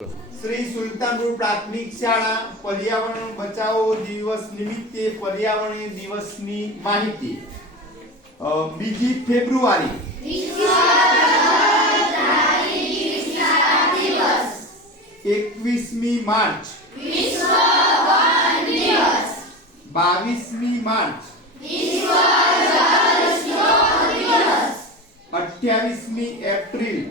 શ્રી સુલતાનપુર પ્રાથમિક શાળા, પર્યાવરણ બચાવો દિવસ નિમિત્તે પર્યાવરણીય દિવસની માહિતી. બીજી ફેબ્રુઆરી. એકવીસમી માર્ચ. બાવીસમી માર્ચ. અઠ્યાવીસમી એપ્રિલ.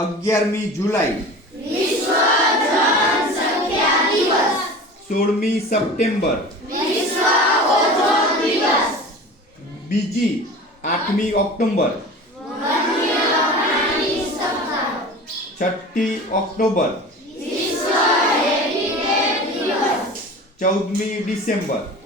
અગિયારમી જુલાઈ. સોળમી સપ્ટેમ્બર. બીજી આઠમી ઓક્ટોબર. છઠ્ઠી ઓક્ટોબર. ચૌદમી ડિસેમ્બર.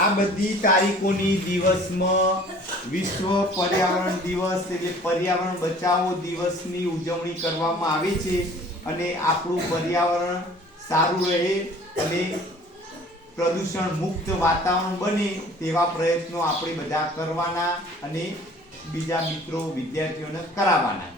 આ બધી તારીખોની દિવસમાં વિશ્વ પર્યાવરણ દિવસ એટલે પર્યાવરણ બચાવો દિવસની ઉજવણી કરવામાં આવે છે અને આપણું પર્યાવરણ સારું રહે અને પ્રદૂષણ મુક્ત વાતાવરણ બને તેવા પ્રયત્નો આપણે બધા કરવાના અને બીજા મિત્રો વિદ્યાર્થીઓને કરાવવાના.